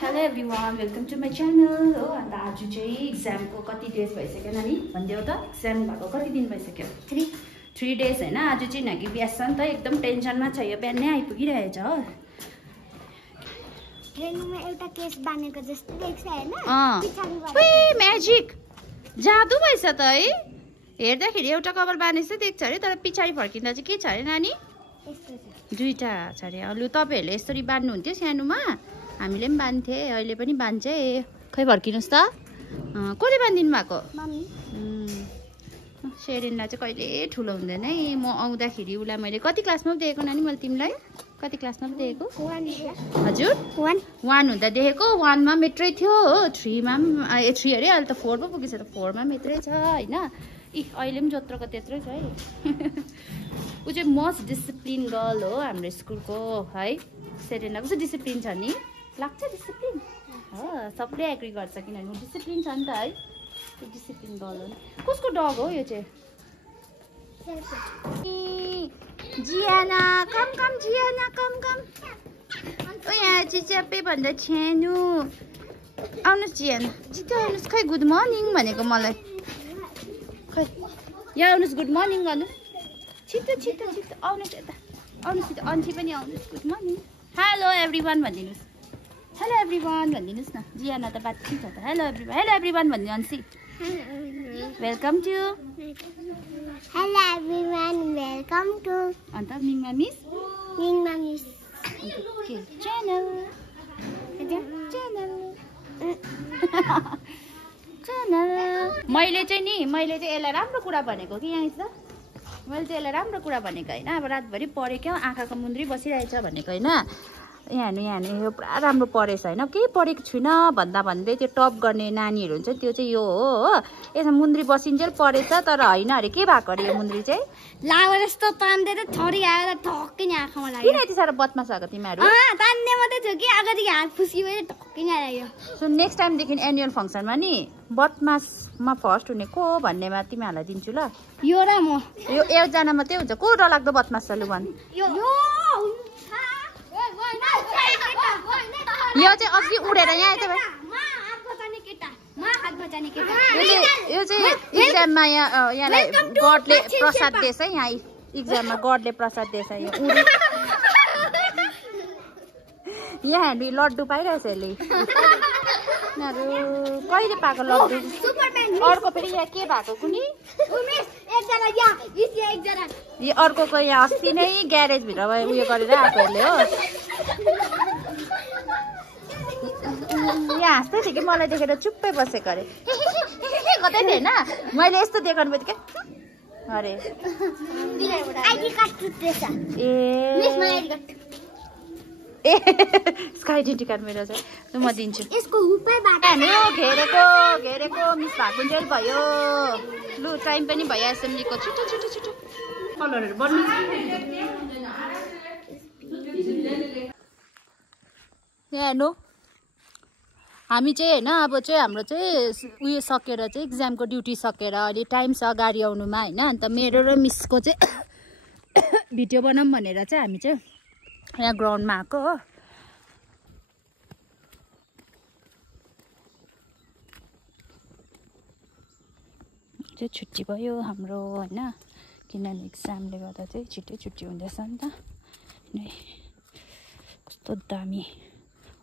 Hello everyone, welcome to my channel. हो अन्त आज चाहिँ एक्जामको कति डेज भइसक्यो नानी भन्दियो त एक्जाम भएको कति दिन भइसक्यो 3 डेज हैन आज चाहिँ नाकी बिहास छ नि त एकदम टेन्सनमा छ यो बिहानै आइपुगिरहेछ हो ट्रेनमा एउटा केस बनेको जस्तो देख्छ हैन पछाडीबाट ओइ म्याजिक जादु भइछ त है हेर्दाखेरि एउटा कभर बानेछ देख्छ अरे तर पछाडी फर्किँदा चाहिँ के छ अरे नानी दुईटा छ अरे अलु तपाईहरुले यसरी बान्नु हुन्थ्यो सानोमा हामीले पनि बान्थे अहिले पनि बान्छे खै फर्किनुस् त कसले बान्दिनु भएको मम्मी शेरिनला चाहिँ कहिले ठुलो हुँदैन है म आउँदाखेरि उलाई मैले कति क्लासमा देखेको नानी मैले तिमीलाई कति क्लासमा देखेको 1 हजुर 1 हुँदा देखेको 1 मा मेट्रै थियो हो 3 मा 3 अरे अहिले त 4 पो पुगिछ त 4 मा मेट्रै छ हैन इ अहिले पनि जत्रोको त्यत्रै छ है उ चाहिँ मोस्ट डिसिप्लिन गर्ल हो हाम्रो स्कुलको है शेरिनला कस्तो डिसिप्लिन छ नि लाग्छ डिसिप्लिन हो सबले एग्री गर्छ किनभने डिसिप्लिन छ नि त है त्यो डिसिप्लिन गर्ल हो कसको डग हो यो चाहिँ जियाना कम जियाना कम ओ यहाँ चाहिँ च्याप्पे भन्दा छेनु आउनुहोस् जियाना छिटो आउनुहोस् खै गुड मर्निङ भनेको मलाई खै यहाँ आउनुहोस् गुड मर्निङ गर्नुहोस् छिटो आउनुहोस् यता आउनुहोस् छिटो अन्सी पनि आउनुहोस् गुड मर्निङ हेलो एभ्रिवान भनिदिनुहोस् हेलो एभ्रिवान भनिदिनुहोस् न जियाना त बात छ त हेलो एभ्रिवान भनिदिनु अन्सी welcome to hello everyone welcome to अन्त मिङमा मिस के च्यानल मैले चाहिँ यसलाई राम्रो कुरा भनेको कि यहाँ त मैले चाहिँ यसलाई राम्रो कुरा भनेको होइन अब रातभरि पढे क्या आँखाको मुन्द्री बसिरहेछ भनेको होइन यहाँ यो पुरा राम्रो पढेछ होइन केही पढेको छुइनँ भन्दै त्यो टप गर्ने नानीहरू हुन्छ त्यो चाहिँ यो हो यसमा मुन्द्री बसिन्जेल पढेछ तर होइन अरे के भएको अरे यो मुन्द्री चाहिँ लावर जस्तो तान्दै त थोरी आएर ठक्कै नि आँखामा लाग्यो किन यति साह्रो बदमास भएको तिमीहरू तान्ने मात्रै थियो कि अगाडि हात फुस्की भएर ठक्कै नि आयो सो नेक्स्ट टाइमदेखि एनुअल फङ्सनमा नि बदमासमा फर्स्ट हुने को हो भन्नेमा तिमीहरूलाई दिन्छु ल यो र म यो एकजना मात्रै हुन्छ को डरलाग्दो बदमास छ लु भन् यो चाहिँ अघि उडेर यहाँ यो चाहिँ इक्जाममा यहाँलाई गडले प्रसाद दिएछ है यहाँ इक्जाममा गडले प्रसाद दिएछ यो उडे यहाँ हामी लड्डु पाइरहेछ यसले यिनीहरू कहिले पाएको लड्डु अर्को फेरि यहाँ के भएको कुनी यो अर्को यहाँ अस्ति नै ग्यारेजभित्र उयो गरेर आएकोहरूले हो यहाँ हाँस्दै थियो कि मलाई देखेर चुप्पै बसेको अरे कतै थिएन मैले यस्तो देखाउनु पऱ्यो क्या अरे ए यसको आइडेन्टी कार्ड मेरो चाहिँ म दिन्छु घेरेको मिस भाकुन्जेल भयो लु टाइम पनि भयो एसेम्ब्लीको छिटो कलरहरू बन्नु हेर्नु हामी चाहिँ होइन अब चाहिँ हाम्रो चाहिँ उयो सकेर चाहिँ इक्जामको ड्युटी सकेर अहिले टाइम छ गाडी आउनुमा होइन अन्त मेरो र मिसको चाहिँ भिडियो बनाऊँ भनेर चाहिँ हामी चाहिँ यहाँ ग्राउन्डमा आएको हो चाहिँ छुट्टी भयो हाम्रो होइन किनभने इक्जामले गर्दा चाहिँ छिट्टै छुट्टी हुँदैछ नि त कस्तो दामी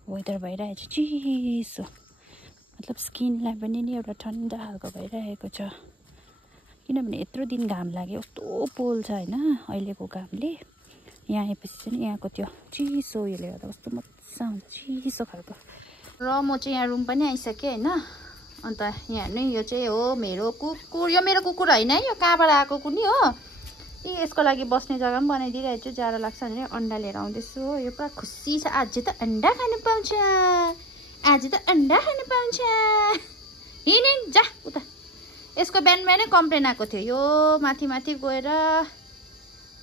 वेदर भइरहेको छ चिसो मतलब स्किनलाई पनि नि एउटा ठन्डा खालको भइरहेको छ किनभने यत्रो दिन घाम लाग्यो कस्तो पोल्छ होइन अहिलेको घामले यहाँ आएपछि चाहिँ यहाँको त्यो चिसो उयोले गर्दा कस्तो मजा आउँछ चिसो खालको र म चाहिँ यहाँ रुम पनि आइसकेँ होइन अन्त यहाँ नै यो चाहिँ हो मेरो कुकुर यो मेरो कुकुर होइन है यो कहाँबाट आएको कुनी हो यसको लागि बस्ने जग्गा पनि बनाइदिइरहेको छु जाडो लाग्छ भने अन्डा लिएर आउँदैछु हो यो पुरा खुसी छ आज त अन्डा खानु पाउँछ हिँड जा उता यसको बिहानै कम्प्लेन आएको थियो यो माथि गएर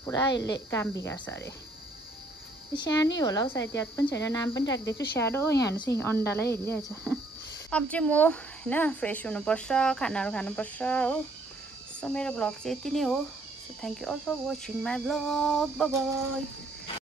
पुरा यसले काम बिगार्छ अरे सानै होला हौ सायद याद पनि छैन नाम पनि राखिदिएको छु स्याडो यहाँ हेर्नु चाहिँ अन्डालाई हेरिरहेछ अब चाहिँ म होइन फ्रेस हुनुपर्छ खानाहरू खानुपर्छ हो सो मेरो ब्लग चाहिँ यति नै हो So thank you all for watching my vlog. Bye bye.